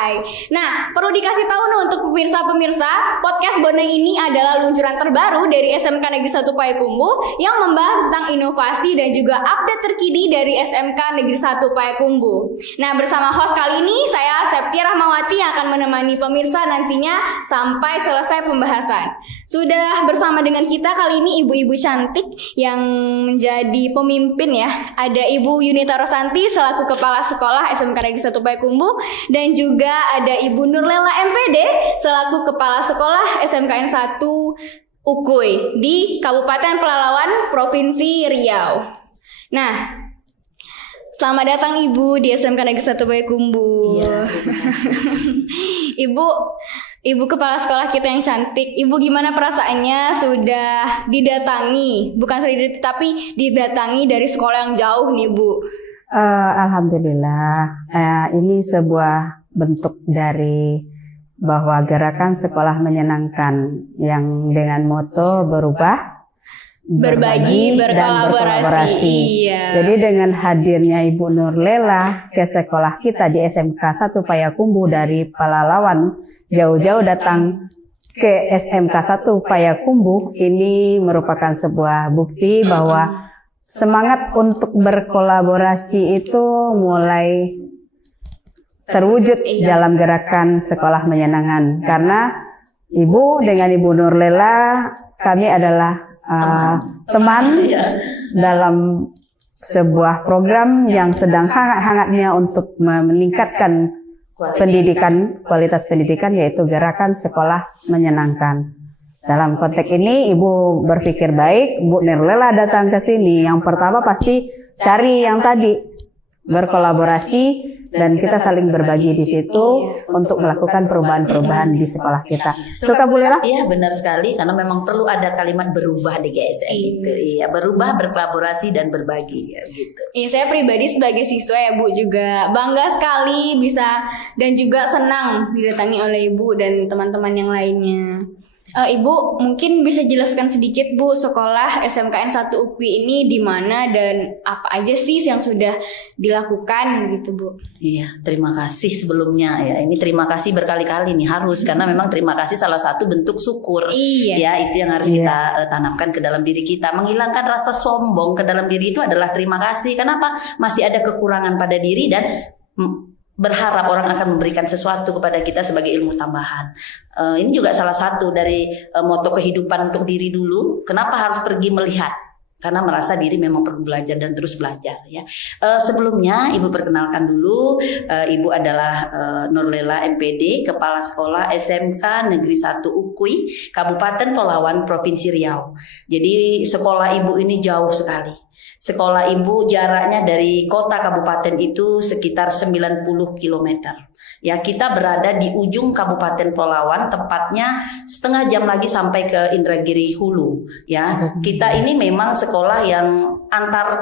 selesai. Nah, perlu dikasih tahu nih untuk pemirsa-pemirsa, podcast Bonai ini adalah luncuran terbaru dari SMK Negeri 1 Payakumbuh yang membahas tentang inovasi dan juga update terkini dari SMK Negeri 1 Payakumbuh. Nah, bersama host kali ini saya Septia Rahmawati yang akan menemani pemirsa nantinya sampai selesai pembahasan. Sudah bersama dengan kita kali ini ibu-ibu cantik yang menjadi pemimpin ya. Ada Ibu Yunita Rosanti selaku Kepala Sekolah SMK Negeri 1 Payakumbuh dan juga ada Ibu Nurlela MPD selaku Kepala Sekolah SMKN 1 Ukuy di Kabupaten Pelalawan, Provinsi Riau. Nah, selamat datang Ibu di SMK Negeri 1 Payakumbuh. Iya. Ibu Kepala Sekolah kita yang cantik, Ibu gimana perasaannya sudah didatangi, bukan tapi didatangi dari sekolah yang jauh nih Bu? Alhamdulillah, ini sebuah bentuk dari bahwa gerakan sekolah menyenangkan yang dengan moto berubah, berbagi, berkolaborasi. Iya. Jadi dengan hadirnya Ibu Nurlela ke sekolah kita di SMK 1 Payakumbuh dari Pelalawan, jauh-jauh datang ke SMK 1 Payakumbuh, ini merupakan sebuah bukti bahwa semangat untuk berkolaborasi itu mulai terwujud dalam gerakan sekolah menyenangkan. Karena Ibu dengan Ibu Nurlela, kami adalah teman dalam sebuah program yang sedang hangat-hangatnya untuk meningkatkan kualitas pendidikan, yaitu gerakan sekolah menyenangkan. Dalam konteks ini Ibu berpikir baik, Bu Nurlela datang ke sini. Yang pertama pasti cari yang tadi, berkolaborasi dan kita saling berbagi di situ untuk melakukan perubahan-perubahan di sekolah kita. Suka Bu Lela? Iya, benar sekali, karena memang perlu ada kalimat berubah di GSM gitu. Iya, berubah, berkolaborasi dan berbagi ya gitu. Iya, saya pribadi sebagai siswa ya Bu juga bangga sekali bisa dan juga senang didatangi oleh Ibu dan teman-teman yang lainnya. Ibu mungkin bisa jelaskan sedikit Bu, sekolah SMKN 1 UPI ini di mana dan apa aja sih yang sudah dilakukan gitu Bu? Iya, terima kasih sebelumnya ya. Ini terima kasih berkali-kali nih harus, karena memang terima kasih salah satu bentuk syukur. Iya. Ya, itu yang harus kita tanamkan ke dalam diri kita. Menghilangkan rasa sombong ke dalam diri itu adalah terima kasih. Kenapa? Masih ada kekurangan pada diri dan berharap orang akan memberikan sesuatu kepada kita sebagai ilmu tambahan. Ini juga salah satu dari moto kehidupan untuk diri dulu. Kenapa harus pergi melihat? Karena merasa diri memang perlu belajar dan terus belajar ya. Sebelumnya Ibu perkenalkan dulu, Ibu adalah Nurlela MPD, Kepala Sekolah SMK Negeri 1 Ukuy, Kabupaten Pelalawan, Provinsi Riau. Jadi sekolah Ibu ini jauh sekali. Sekolah Ibu jaraknya dari kota kabupaten itu sekitar 90 km. Ya, kita berada di ujung Kabupaten Pelalawan, tepatnya setengah jam lagi sampai ke Indragiri Hulu. Ya, kita ini memang sekolah yang antar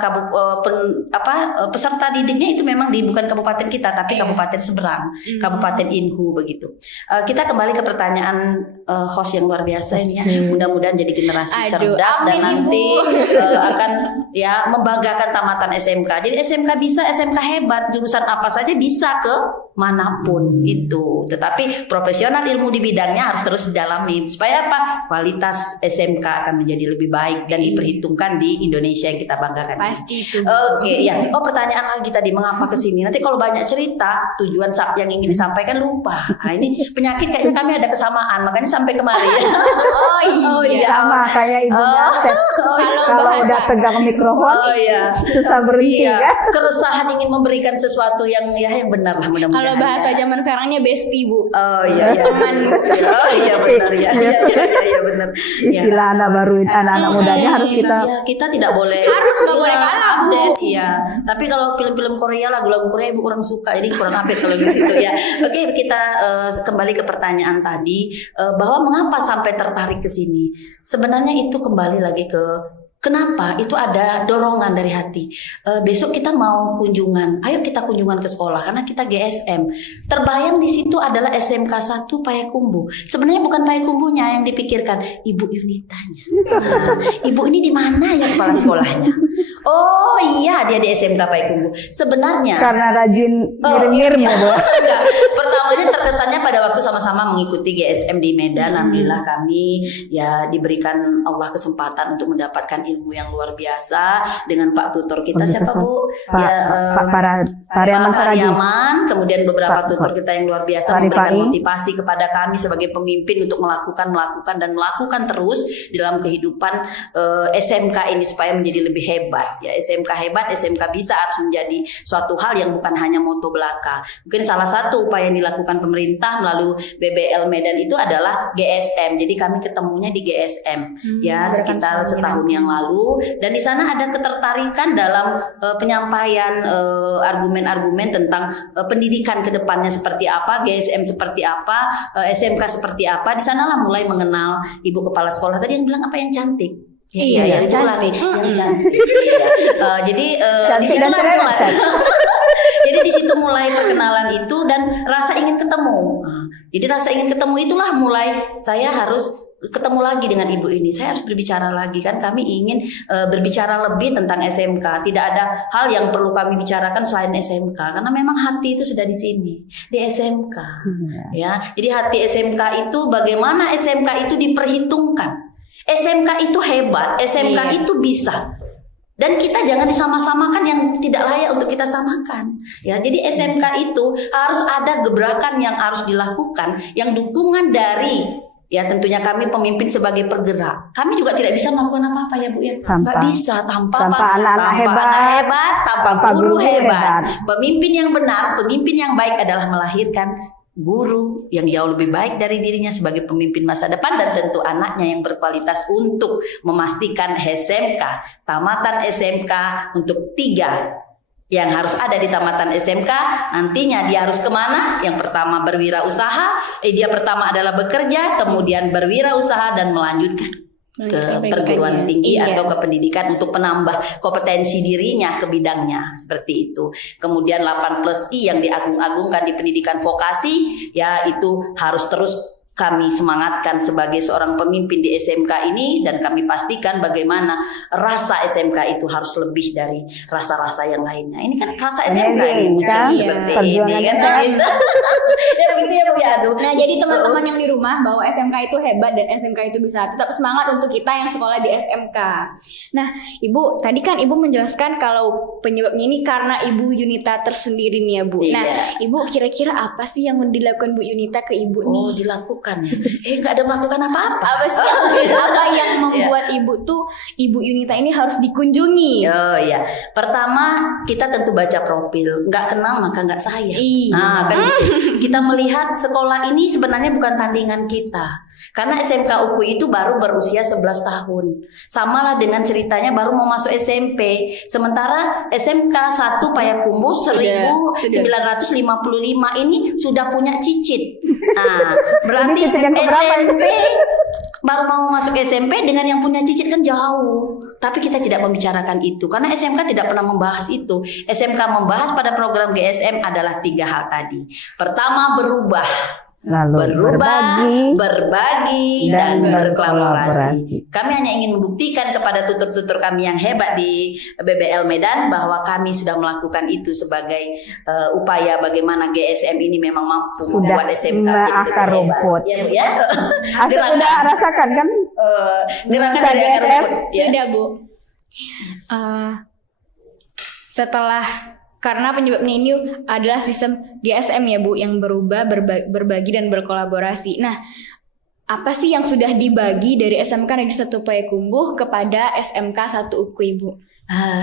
peserta didiknya itu memang bukan kabupaten kita, tapi kabupaten seberang, Kabupaten Inhu begitu. Kita kembali ke pertanyaan host yang luar biasa ini ya. Mudah-mudahan jadi generasi cerdas dan nanti akan ya membanggakan tamatan SMK. Jadi SMK bisa, SMK hebat, jurusan apa saja bisa ke manapun itu. Tetapi profesional ilmu di bidangnya harus terus didalami supaya apa? Kualitas SMK akan menjadi lebih baik dan diperhitungkan di Indonesia yang kita banggakan. Pasti itu. Oke, ya. Oh, pertanyaan lagi tadi, mengapa kesini? Nanti kalau banyak cerita, tujuan yang ingin disampaikan lupa. Nah, ini penyakit kayaknya kami ada kesamaan, makanya sampai kemari. Oh iya. Sama kayak Ibunya Sep. Kalau udah pegang mikrofon, susah berhenti kan? Keresahan ingin memberikan sesuatu yang benar lah, mudah-mudahan. Kalau bahasa zaman sekarangnya bestie Bu. Oh iya. Teman. Oh iya benar ya. Iya benar. Istilah anak baru, anak-anak mudanya harus kita tidak boleh nggak boleh kalah Bu. Update, iya. Tapi kalau film-film Korea, lagu-lagu Korea Ibu kurang suka, jadi kurang update kalau gitu ya. Oke, kita kembali ke pertanyaan tadi, bahwa mengapa sampai tertarik ke sini. Sebenarnya itu kembali lagi ke kenapa? Itu ada dorongan dari hati. Besok kita mau kunjungan. Ayo kita kunjungan ke sekolah karena kita GSM. Terbayang di situ adalah SMK 1 Payakumbuh. Sebenarnya bukan Payakumbuhnya yang dipikirkan, Ibu Yunitanya. Nah, Ibu ini di mana ya kepala sekolahnya? Oh iya, dia di SMK Payakumbuh. Sebenarnya karena rajin ngirim-ngirim ya Bu. Pertamanya kesannya pada waktu sama-sama mengikuti GSM di Medan, alhamdulillah kami ya diberikan Allah kesempatan untuk mendapatkan ilmu yang luar biasa dengan Pak Tutor kita. Siapa Bu? Pak Pariaman Saragi. Kemudian beberapa tutor kita yang luar biasa memberikan Pari. motivasi kepada kami sebagai pemimpin untuk melakukan terus dalam kehidupan SMK ini supaya menjadi lebih hebat. Ya, SMK hebat, SMK bisa harus menjadi suatu hal yang bukan hanya moto belaka. Mungkin salah satu upaya yang dilakukan pemerintah melalui BBL Medan itu adalah GSM. Jadi kami ketemunya di GSM ya sekitar setahun yang lalu, dan di sana ada ketertarikan dalam penyampaian argumen-argumen tentang pendidikan ke depannya seperti apa, GSM seperti apa, SMK seperti apa. Di sanalah mulai mengenal ibu kepala sekolah tadi yang bilang apa yang cantik. Iya, yang cantik. Yang cantik. Iya. Jadi di situlah mulai. Jadi di situ mulai perkenalan itu dan rasa ingin ketemu. Jadi rasa ingin ketemu itulah mulai saya harus ketemu lagi dengan ibu ini. Saya harus berbicara lagi, kan kami ingin berbicara lebih tentang SMK. Tidak ada hal yang perlu kami bicarakan selain SMK, karena memang hati itu sudah di sini, di SMK. Ya, jadi hati SMK itu bagaimana SMK itu diperhitungkan. SMK itu hebat, SMK itu bisa. Dan kita jangan disama-samakan yang tidak layak untuk kita samakan. Ya, jadi SMK itu harus ada gebrakan yang harus dilakukan, yang dukungan dari ya tentunya kami pemimpin sebagai pergerak. Kami juga tidak bisa melakukan apa-apa ya Bu ya. Nggak bisa tanpa anak-anak hebat, tanpa guru hebat. Pemimpin yang benar, pemimpin yang baik adalah melahirkan guru yang jauh lebih baik dari dirinya sebagai pemimpin masa depan, dan tentu anaknya yang berkualitas untuk memastikan SMK, tamatan SMK untuk 3 yang harus ada di tamatan SMK. Nantinya dia harus kemana? Yang pertama berwirausaha, dia pertama adalah bekerja, kemudian berwirausaha dan melanjutkan ke perguruan tinggi atau ke pendidikan untuk menambah kompetensi dirinya ke bidangnya, seperti itu. Kemudian 8+I yang diagung-agungkan di pendidikan vokasi, ya itu harus terus kami semangatkan sebagai seorang pemimpin di SMK ini, dan kami pastikan bagaimana rasa SMK itu harus lebih dari rasa-rasa yang lainnya. Ini kan rasa SMK ini kan? seperti ini kan begitu. Ya begitu ya Bu ya. Aduh. Nah, jadi teman-teman yang di rumah, bahwa SMK itu hebat dan SMK itu bisa, tetap semangat untuk kita yang sekolah di SMK. Nah, Ibu, tadi kan Ibu menjelaskan kalau penyebabnya ini karena Ibu Yunita tersendiri nih ya Bu. Iya. Nah, Ibu kira-kira apa sih yang dilakukan Bu Yunita ke Ibu nih? Oh, dilakukan ya. Nggak ada melakukan apa-apa. Apa sih apa yang membuat Ibu tuh, Ibu Yunita ini harus dikunjungi? Oh ya, pertama kita tentu baca profil, nggak kenal maka nggak sayang. Iya. Nah kan gitu. Kita melihat sekolah ini sebenarnya bukan tandingan kita. Karena SMK UKU itu baru berusia 11 tahun. Samalah dengan ceritanya baru mau masuk SMP. Sementara SMK 1 Payakumbuh 1955 ini sudah punya cicit. Nah, berarti SMP baru mau masuk SMP dengan yang punya cicit kan jauh. Tapi kita tidak membicarakan itu karena SMK tidak pernah membahas itu. SMK membahas pada program GSM adalah 3 hal tadi. Pertama, berubah. Lalu berbagi dan berkolaborasi. Kami hanya ingin membuktikan kepada tutor-tutor kami yang hebat di BBL Medan bahwa kami sudah melakukan itu sebagai upaya bagaimana GSM ini memang mampu membuat SMK jadi akar rumput. Ya. Sudah rasakan kan? Gerakan dari akar rumput. Ya. Sudah Bu. Setelah karena penyebabnya ini adalah sistem GSM ya Bu, yang berubah, berbagi dan berkolaborasi. Nah, apa sih yang sudah dibagi dari SMK Negeri 1 Payakumbuh kepada SMK 1 UKU Ibu?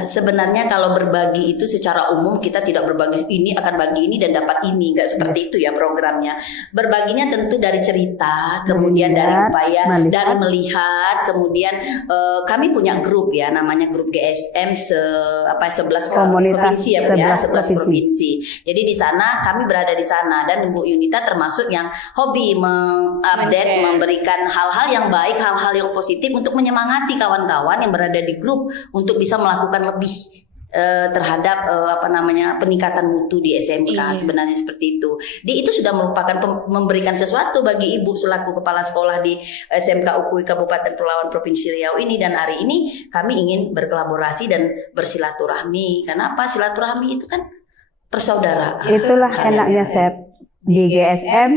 Sebenarnya kalau berbagi itu secara umum kita tidak berbagi ini akan bagi ini dan dapat ini, nggak seperti itu ya programnya. Berbaginya tentu dari cerita, kemudian dari upaya, dari melihat, kemudian kami punya grup ya, namanya grup GSM 11 provinsi ya Bu ya, 11 provinsi. Jadi di sana kami berada di sana, dan Bu Yunita termasuk yang hobi mengupdate, memberikan hal-hal yang baik, hal-hal yang positif untuk menyemangati kawan-kawan yang berada di grup untuk bisa melakukan lebih terhadap peningkatan mutu di SMK. Sebenarnya seperti itu. Itu sudah merupakan memberikan sesuatu bagi Ibu selaku kepala sekolah di SMK UKU Kabupaten Pelalawan Provinsi Riau ini, dan hari ini kami ingin berkolaborasi dan bersilaturahmi. Karena apa? Silaturahmi itu kan persaudaraan. Itulah enaknya Sep. di GSM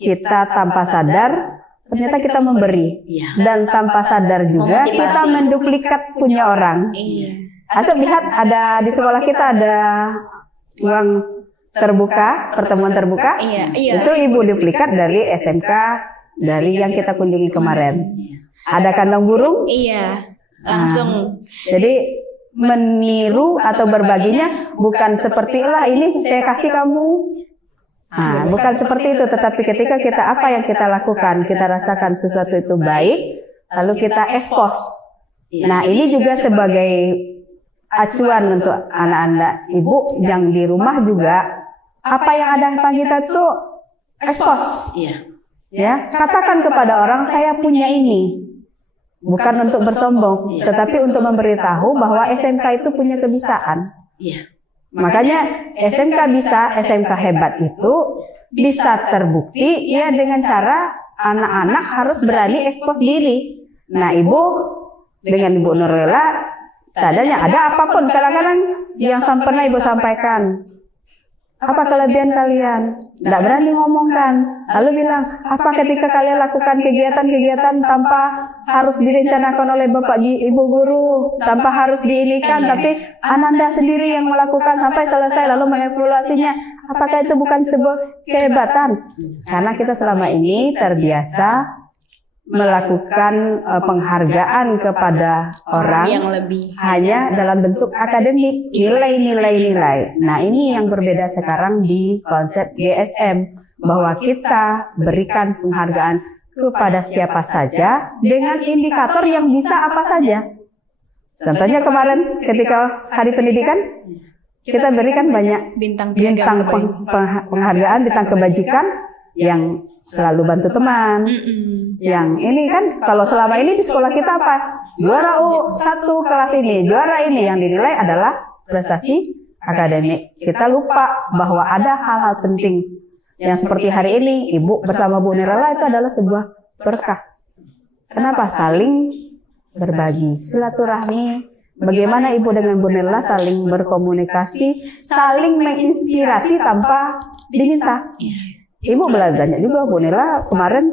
kita tanpa sadar ternyata kita memberi, dan tanpa sadar juga kita menduplikat punya orang. Asep lihat ada di sekolah kita ada ruang terbuka, pertemuan terbuka. Itu ibu duplikat dari SMK dari yang kita kunjungi kemarin. Ada kandang burung. Langsung. Jadi meniru atau berbaginya bukan seperti lah ini saya kasih kamu. Bukan seperti itu, tetapi ketika kita apa yang kita lakukan, kita rasakan sesuatu itu baik, lalu kita ekspos. Nah, ini juga sebagai acuan untuk anak-anak ibu yang di rumah juga, apa yang ada pada kita tuh ekspos. Ya, katakan kepada orang saya punya ini. Bukan untuk bersombong, tetapi untuk memberitahu bahwa SMK itu punya kebiasaan. Makanya SMK bisa, SMK hebat itu bisa terbukti ya dengan cara anak-anak harus berani ekspos diri. Nah, ibu dengan Ibu Nurlela tadanya ada apapun, kadang-kadang yang pernah ibu sampaikan, apa kelebihan kalian? Tidak berani ngomongkan. Lalu bilang, apa ketika kalian lakukan kegiatan-kegiatan tanpa harus direncanakan oleh Bapak Ibu Guru, tanpa harus diinikan, tapi Ananda sendiri yang melakukan sampai selesai lalu mengevaluasinya. Apakah itu bukan sebuah kehebatan? Karena kita selama ini terbiasa melakukan penghargaan kepada orang yang lebih hanya dalam bentuk akademik, nilai. Nah, ini yang berbeda sekarang di konsep GSM, bahwa kita berikan penghargaan kepada siapa saja dengan indikator yang bisa apa saja. Contohnya kemarin ketika Hari Pendidikan kita berikan banyak bintang penghargaan, bintang kebajikan yang selalu bantu teman. Yang ini kan kalau selama ini di sekolah kita apa? Juara U1 kelas ini, juara ini yang dinilai adalah prestasi akademik. Kita lupa bahwa ada hal-hal penting yang seperti hari ini ibu bersama Bu Nurlela itu adalah sebuah berkah. Kenapa? Saling berbagi, silaturahmi. Bagaimana ibu dengan Bu Nurlela saling berkomunikasi, saling menginspirasi tanpa diminta. Ibu belajarnya juga Bu Nurlela kemarin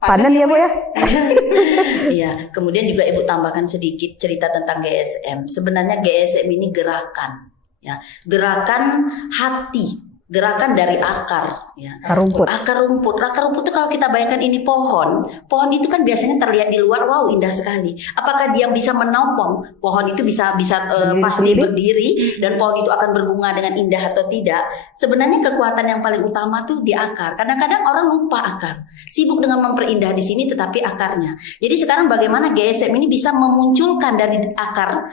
panen ya Bu ya? Iya, kemudian juga Ibu tambahkan sedikit cerita tentang GSM. Sebenarnya GSM ini gerakan, ya, gerakan hati, gerakan dari akar, ya. Akar rumput itu kalau kita bayangkan ini pohon itu kan biasanya terlihat di luar, wow indah sekali. Apakah dia bisa menopang pohon itu bisa pasti berdiri dan pohon itu akan berbunga dengan indah atau tidak? Sebenarnya kekuatan yang paling utama tuh di akar. Kadang-kadang orang lupa akar, sibuk dengan memperindah di sini tetapi akarnya. Jadi sekarang bagaimana GSM ini bisa memunculkan dari akar,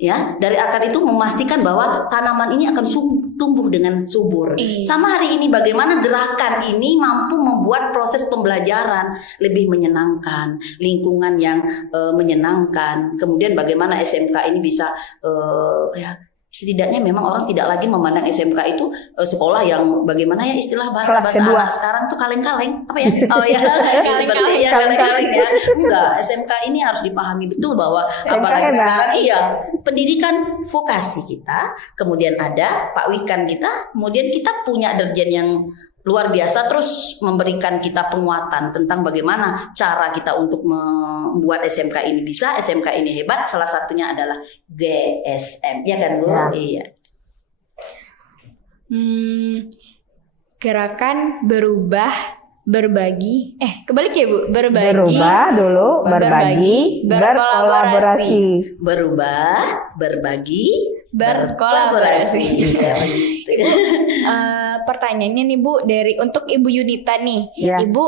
ya, dari akar itu memastikan bahwa tanaman ini akan tumbuh dengan subur. Sama hari ini bagaimana gerakan ini mampu membuat proses pembelajaran lebih menyenangkan, lingkungan yang menyenangkan. Kemudian bagaimana SMK ini bisa ya setidaknya memang orang tidak lagi memandang SMK itu sekolah yang bagaimana ya istilah bahasa anak sekarang tuh kaleng-kaleng apa ya? Oh ya kaleng-kaleng ya. Enggak, SMK ini harus dipahami betul bahwa apalagi sekarang pendidikan vokasi kita, kemudian ada Pak Wikan kita, kemudian kita punya dirjen yang luar biasa terus memberikan kita penguatan tentang bagaimana cara kita untuk membuat SMK ini bisa, SMK ini hebat. Salah satunya adalah GSM, ya kan Bu? Ya. Iya. Gerakan berubah berbagi. Kebalik ya Bu? Berubah dulu, berbagi, berkolaborasi. Berubah, berbagi, berkolaborasi. Pertanyaannya nih Bu, dari untuk Ibu Yunita nih, Ibu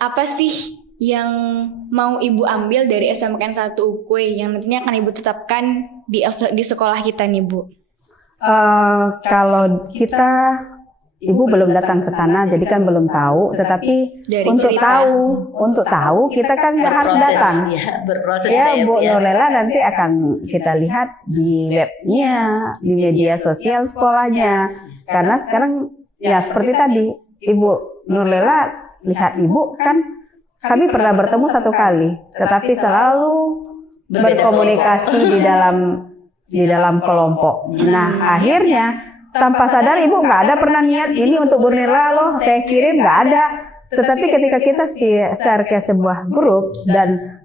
apa sih yang mau Ibu ambil dari SMKN 1 Ukui yang nantinya akan Ibu tetapkan di sekolah kita nih Bu? Kalau kita Ibu belum datang ke sana, jadi kan belum tahu. Tetapi untuk tahu kita kan harus datang. Ya, Bu Nurlela nanti akan kita lihat di webnya, di media sosial sekolahnya. Karena sekarang ya seperti tadi, Ibu Nurlela lihat Ibu kan kami pernah bertemu 1 kali, tetapi selalu berkomunikasi di dalam kelompok. Nah, akhirnya tanpa sadar ibu nggak ada pernah niat ini untuk Bu Nurlela loh saya kirim, nggak ada. Tetapi ketika kita share ke sebuah grup dan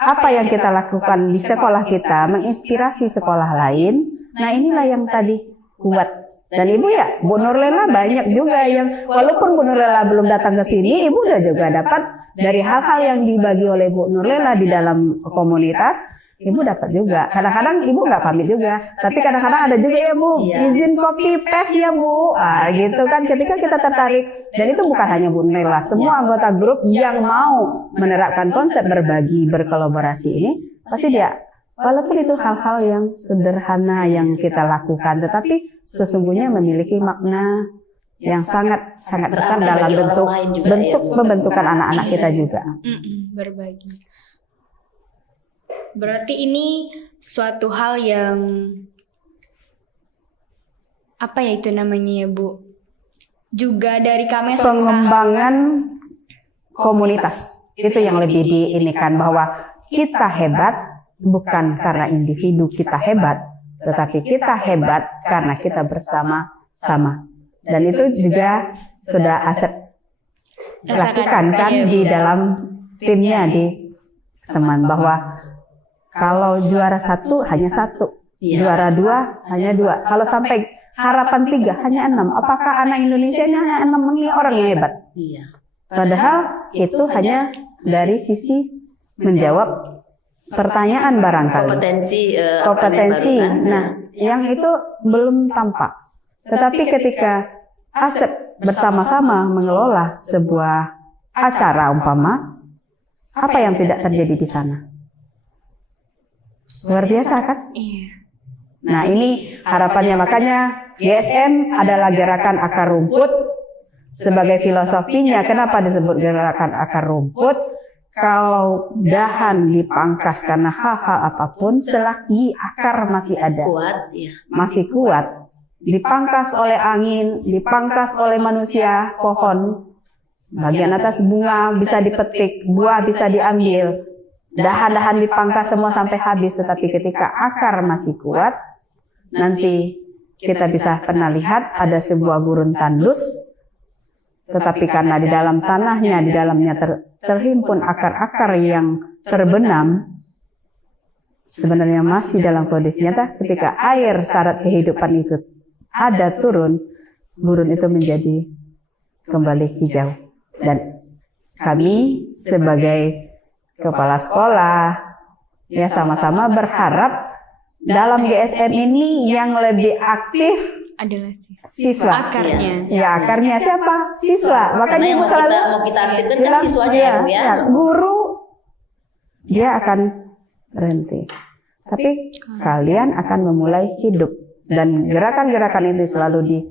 apa yang kita lakukan di sekolah kita menginspirasi sekolah lain, nah inilah yang tadi kuat. Dan ibu ya, Bu Nurlela banyak juga yang walaupun Bu Nurlela belum datang ke sini, ibu udah juga dapat dari hal-hal yang dibagi oleh Bu Nurlela di dalam komunitas. Ibu dapat juga. Kadang-kadang ibu nggak pamit juga, tapi kadang-kadang ada juga ya Bu, izin copy paste ya Bu, gitu kan. Ketika kita tertarik, dan itu bukan hanya Bu Nurlela, semua anggota grup yang mau menerapkan konsep berbagi berkolaborasi ini, pasti dia, walaupun itu hal-hal yang sederhana yang kita lakukan, tetapi sesungguhnya memiliki makna yang sangat besar dalam bentuk pembentukan anak-anak kita juga. Berbagi. Berarti ini suatu hal yang apa ya itu namanya ya Bu? Juga dari kami pengembangan komunitas itu yang lebih diinikan, bahwa kita hebat bukan karena individu kita hebat, tetapi kita hebat karena kita bersama-sama. Dan itu juga sudah Asep lakukan kan di dalam timnya di teman, bahwa kalau juara 1 hanya 1, juara 2 hanya 2. Kalau sampai harapan 3 hanya 6. Apakah anak Indonesia ini hanya 6 ini orang yang hebat? Padahal itu hanya dari sisi menjawab pertanyaan barangkali. Kompetensi. Nah, yang itu belum tampak. Tetapi ketika Asep bersama-sama mengelola sebuah acara umpama, apa yang tidak terjadi di sana? Luar biasa kan? Iya. Nah ini harapannya, makanya GSM adalah gerakan akar rumput. Sebagai filosofinya, kenapa disebut gerakan akar rumput? Kalau dahan dipangkas karena hal-hal apapun, selagi akar masih ada, masih kuat, dipangkas oleh angin, dipangkas oleh manusia, pohon, bagian atas bunga bisa dipetik, buah bisa diambil, dahan-dahan dipangkas semua sampai habis, tetapi ketika akar masih kuat, nanti kita bisa pernah lihat ada sebuah gurun tandus, tetapi karena di dalam tanahnya, di dalamnya terhimpun akar-akar yang terbenam, sebenarnya masih dalam kondisi nyata. Ketika air syarat kehidupan itu ada turun, gurun itu menjadi kembali hijau. Dan kami sebagai kepala sekolah ya sama-sama berharap dalam GSM ini yang lebih aktif adalah siswa. Akarnya. Ya, akarnya siapa? Siswa. Makanya ibu selalu mau kita aktifkan kan siswanya ya, Bu ya. Guru dia akan berhenti. Tapi kalian akan memulai hidup, dan gerakan-gerakan itu selalu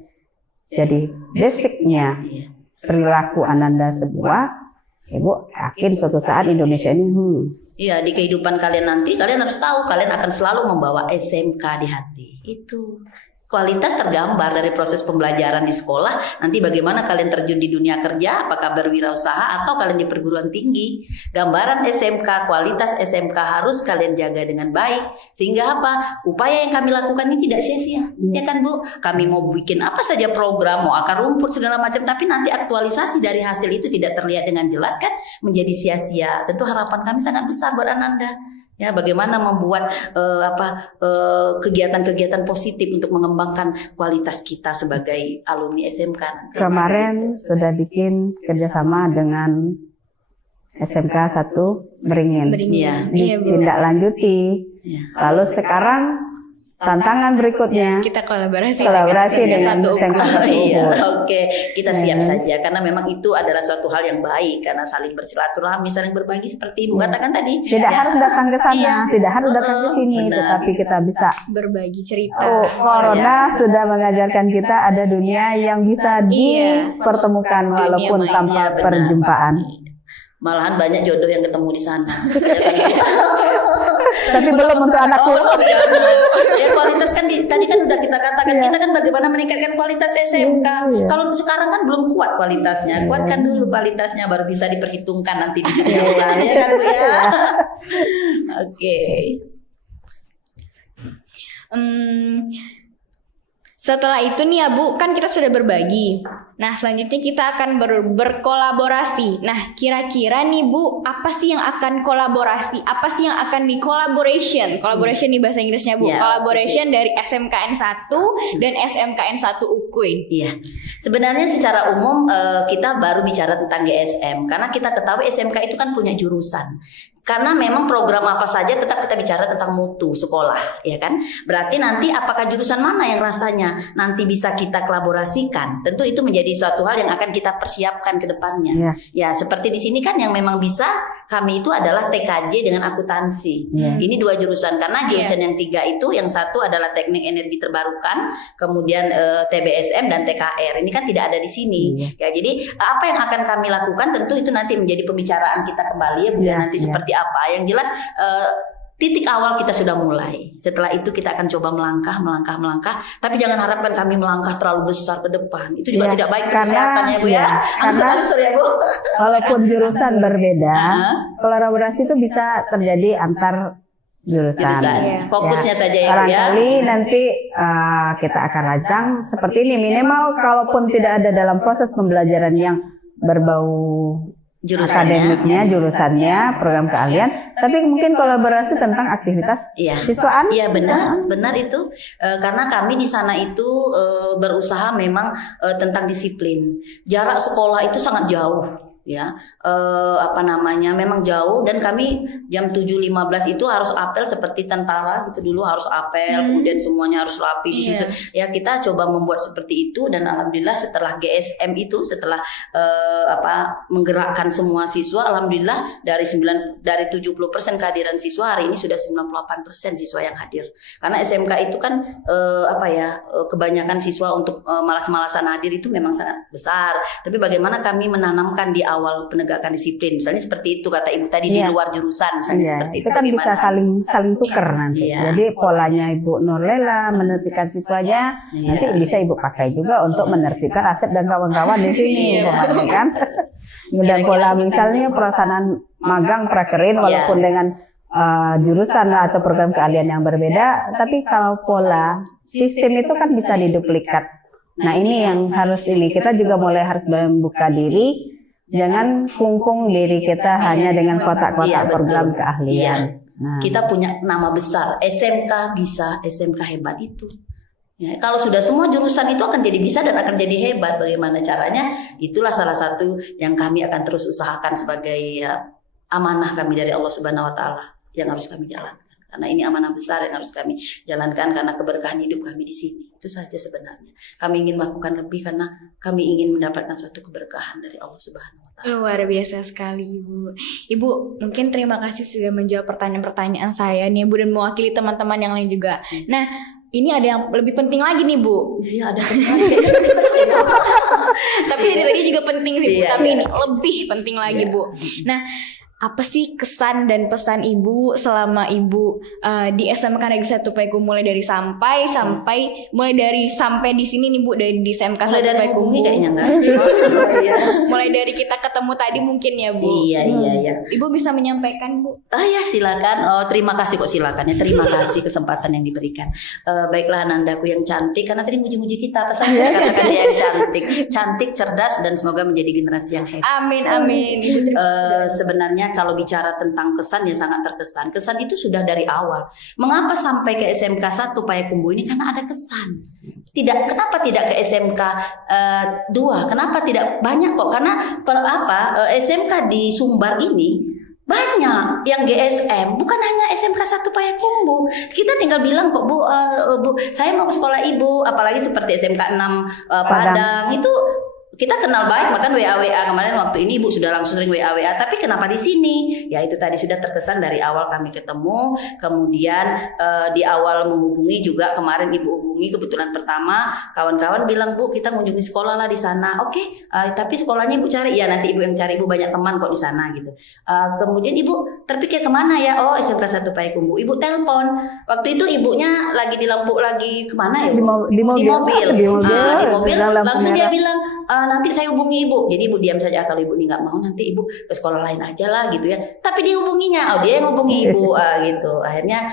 jadi basicnya perilaku Ananda sebuah. Ibu yakin suatu saat Indonesia ini Iya, di kehidupan kalian nanti, kalian harus tahu kalian akan selalu membawa SMK di hati. Itu kualitas tergambar dari proses pembelajaran di sekolah. Nanti bagaimana kalian terjun di dunia kerja, apakah berwirausaha atau kalian di perguruan tinggi. Gambaran SMK, kualitas SMK harus kalian jaga dengan baik. Sehingga apa? Upaya yang kami lakukan ini tidak sia-sia. Ya kan Bu? Kami mau bikin apa saja program, mau akar rumput segala macam, tapi nanti aktualisasi dari hasil itu tidak terlihat dengan jelas kan, menjadi sia-sia. Tentu harapan kami sangat besar buat Ananda. Ya, bagaimana membuat kegiatan-kegiatan positif untuk mengembangkan kualitas kita sebagai alumni SMK nanti. Kemarin sudah bikin kerjasama dengan SMK 1 Beringin. Ditindaklanjuti. Lalu sekarang tantangan berikutnya kita kolaborasi dengan SMK 1 Iya, oke. Kita siap saja karena memang itu adalah suatu hal yang baik, karena saling bersilaturahmi, saling berbagi seperti Ibu katakan tadi. Tidak harus datang ke sana, tidak harus datang ke sini, tetapi kita bisa berbagi cerita. Corona sudah mengajarkan kita ada dunia yang bisa dipertemukan walaupun tanpa perjumpaan. Malahan banyak jodoh yang ketemu di sana. Tapi belum untuk anakku. Ya, kualitas kan tadi kan udah kita katakan, kita kan bagaimana meningkatkan kualitas SMK. Kalau sekarang kan belum kuat kualitasnya. Kuatkan dulu kualitasnya, baru bisa diperhitungkan nanti di sekolah, ya kan Bu ya. Oke. Setelah itu nih ya Bu, kan kita sudah berbagi. Nah selanjutnya kita akan berkolaborasi. Nah kira-kira nih Bu, apa sih yang akan kolaborasi? Apa sih yang akan di collaboration? Collaboration nih bahasa Inggrisnya Bu. Ya, Collaboration dari SMKN 1 dan SMKN 1 Ukui. Iya, sebenarnya secara umum kita baru bicara tentang GSM karena kita ketahui SMK itu kan punya jurusan. Karena memang program apa saja tetap kita bicara tentang mutu sekolah, ya kan? Berarti nanti apakah jurusan mana yang rasanya nanti bisa kita kolaborasikan? Tentu itu menjadi suatu hal yang akan kita persiapkan ke depannya. Iya. Ya, seperti di sini kan yang memang bisa kami itu adalah TKJ dengan akuntansi. Iya. Ini 2 jurusan karena jurusan yang 3 itu yang satu adalah teknik energi terbarukan, kemudian TBSM dan TKR. Ini kan tidak ada di sini. Ya, jadi apa yang akan kami lakukan tentu itu nanti menjadi pembicaraan kita kembali ya Bu, nanti seperti apa. Yang jelas titik awal kita sudah mulai. Setelah itu kita akan coba melangkah. Tapi jangan harapkan kami melangkah terlalu besar ke depan. Itu juga tidak baik untuk kesehatan ya Bu ya. Ansur ya Bu. Walaupun jurusan berbeda, kolaborasi itu bisa terjadi antar jurusan. Fokusnya saja ya Bu ya. Barangkali nanti kita akan rancang seperti ini. Minimal kalaupun tidak ada dalam proses pembelajaran yang berbau akademiknya, jurusannya, program keahlian, tapi mungkin kolaborasi tentang aktivitas siswaan. Iya benar itu karena kami di sana itu berusaha memang tentang disiplin. Jarak sekolah itu sangat jauh. Ya, memang jauh dan kami jam 7.15 itu harus apel seperti tentara gitu dulu harus apel, kemudian semuanya harus rapi. Ya kita coba membuat seperti itu dan alhamdulillah setelah GSM itu setelah menggerakkan semua siswa, alhamdulillah dari 70% kehadiran siswa hari ini sudah 98% siswa yang hadir. Karena SMK itu kan kebanyakan siswa untuk malas-malasan hadir itu memang sangat besar. Tapi bagaimana kami menanamkan di awal penegakan disiplin, misalnya seperti itu kata Ibu tadi di luar jurusan, misalnya seperti itu kan bisa saling tukar nanti. Jadi polanya Ibu Nurlela menertibkan siswanya, nanti bisa Ibu pakai juga untuk menertibkan Asep dan kawan-kawan di sini, kan? Dan pola misalnya pelaksanaan magang prakerin walaupun dengan jurusan atau program keahlian yang berbeda, tapi kalau pola sistem itu kan bisa diduplikat. Nah ini yang harus kita juga mulai harus membuka diri. Jangan kungkung diri kita hanya dengan kotak-kotak program keahlian. Nah. Kita punya nama besar, SMK bisa, SMK hebat itu. Ya, kalau sudah semua jurusan itu akan jadi bisa dan akan jadi hebat. Bagaimana caranya? Itulah salah satu yang kami akan terus usahakan sebagai amanah kami dari Allah Subhanahu Wa Taala yang harus kami jalankan. Karena ini amanah besar yang harus kami jalankan karena keberkahan hidup kami di sini. Itu saja sebenarnya. Kami ingin melakukan lebih karena kami ingin mendapatkan suatu keberkahan dari Allah Subhanahu wa Ta'ala. Luar biasa sekali Ibu. Ibu mungkin terima kasih sudah menjawab pertanyaan-pertanyaan saya nih Bu dan mewakili teman-teman yang lain juga. Nah ini ada yang lebih penting lagi nih Bu. Iya ada penting. Tapi dari tadi juga penting sih Bu. Tapi ini lebih penting lagi Bu. Nah apa sih kesan dan pesan Ibu selama Ibu di SMK Negeri 1 Payakumbuh mulai dari sampai di sini nih Bu, dari di SMK 1 Payakumbuh kayaknya enggak. Mulai dari kita ketemu tadi mungkin ya Bu. Iya. Ibu bisa menyampaikan Bu? Ya silakan. Terima kasih kok silakan ya. Terima kasih kesempatan yang diberikan. Baiklah Nandaku yang cantik, karena tadi muji-muji kita apa saja katakan dia yang cantik, cerdas dan semoga menjadi generasi yang hebat. Amin. Ibu sebenarnya kalau bicara tentang kesan ya sangat terkesan. Kesan itu sudah dari awal. Mengapa sampai ke SMK 1 Payakumbuh ini? Karena ada kesan. Kenapa tidak ke SMK 2? Kenapa tidak banyak kok? Karena SMK di Sumbar ini banyak yang GSM, bukan hanya SMK 1 Payakumbuh. Kita tinggal bilang kok Bu, saya mau ke sekolah Ibu, apalagi seperti SMK 6 Padang itu kita kenal baik, bahkan WA kemarin waktu ini Ibu sudah langsung sering WA. Tapi kenapa di sini? Ya itu tadi sudah terkesan dari awal kami ketemu, kemudian di awal menghubungi juga kemarin Ibu hubungi kebetulan pertama kawan-kawan bilang Bu kita mengunjungi sekolah lah di sana. Oke, tapi sekolahnya Ibu cari ya nanti Ibu yang cari, Ibu banyak teman kok di sana gitu. Kemudian Ibu terpikir kemana ya? Oh SMK 1 Payakumbuh. Ibu telepon. Waktu itu ibunya lagi di Lampung lagi kemana ya? Di mobil. Di mobil. Langsung dia bilang nanti saya hubungi ibu. Jadi ibu diam saja, kalau ibu ini nggak mau nanti ibu ke sekolah lain aja lah gitu ya. Tapi dia hubunginya, dia yang hubungi ibu gitu. Akhirnya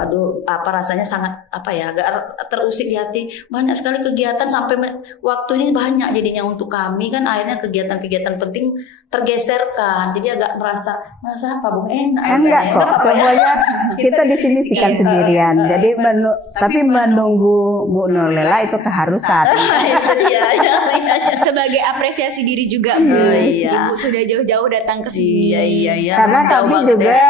aduh apa rasanya sangat apa ya, agak terusik di hati. Banyak sekali kegiatan sampai waktu ini banyak jadinya untuk kami kan, akhirnya kegiatan-kegiatan penting tergeserkan. Jadi agak merasa apa Bung, enak Enggak rasanya. kok, semuanya kita di sini sikan sendirian. Jadi tapi menunggu Bu Nurlela itu keharusan. Itu dia. Ya. Sebagai apresiasi diri juga, Bu. Iya. Ibu sudah jauh-jauh datang ke sini. Iya. Karena kami juga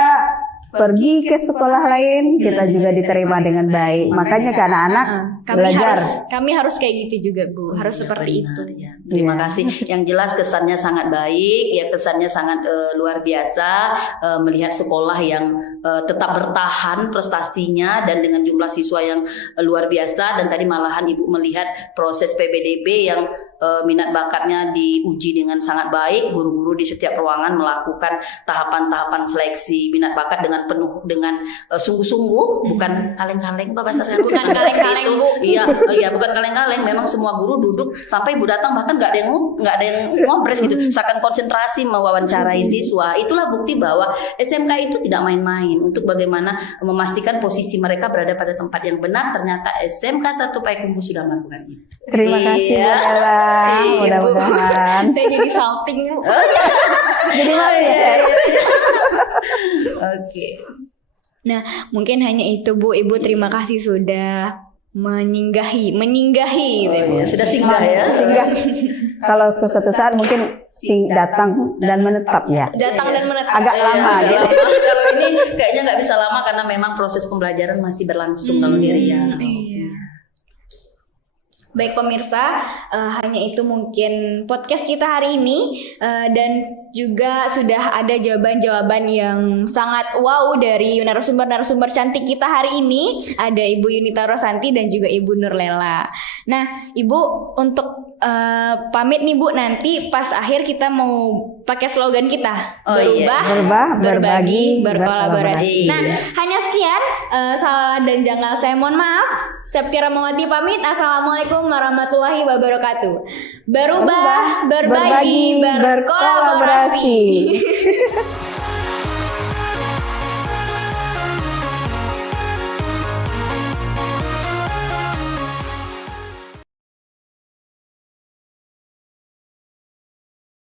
pergi ke sekolah lain, kita juga diterima dengan baik. Makanya ke anak-anak belajar. Kami harus kayak gitu juga, Bu. Harus seperti itu. Ya. Terima kasih. Yang jelas kesannya sangat baik, ya kesannya sangat luar biasa melihat sekolah yang tetap bertahan prestasinya dan dengan jumlah siswa yang luar biasa. Dan tadi malahan Ibu melihat proses PPDB yang minat bakatnya diuji dengan sangat baik. Guru-guru di setiap ruangan melakukan tahapan-tahapan seleksi minat bakat dengan penuh dengan sungguh-sungguh, bukan kaleng-kaleng Pak bahasa sekarang. Bukan kaleng-kaleng, Bu. Iya, bukan kaleng-kaleng. Memang semua guru duduk sampai Ibu datang bahkan nggak ada yang ngobres gitu. Seakan konsentrasi mewawancarai siswa. Itulah bukti bahwa SMK itu tidak main-main untuk bagaimana memastikan posisi mereka berada pada tempat yang benar. Ternyata SMK 1 Payakumbuh sudah melakukan itu. Terima kasih Iya. Bu Nella. Mudah-mudahan. Saya jadi salting, Bu. Jadi malu ya. Oke. Nah, mungkin hanya itu, Bu. Ibu terima kasih sudah menyinggahi Sudah singgah ya. Sehingga kalau ke suatu saat mungkin datang dan menetap ya. datang dan menetap. Agak lama Agak gitu. lama. Kalau ini kayaknya nggak bisa lama karena memang proses pembelajaran masih berlangsung kalau di Riau. Iya. Baik pemirsa, hanya itu mungkin podcast kita hari ini, dan juga sudah ada jawaban-jawaban yang sangat wow dari narasumber-narasumber cantik kita hari ini. Ada Ibu Yunita Rosanti dan juga Ibu Nurlela. Nah, Ibu untuk pamit nih Bu, nanti pas akhir kita mau pakai slogan kita, berubah, berbagi, berkolaborasi. Nah, hanya sekian, salah dan janggal saya mohon maaf. Septiara Rahmawati pamit. Assalamualaikum warahmatullahi wabarakatuh. Berubah, berbagi, berkolaborasi.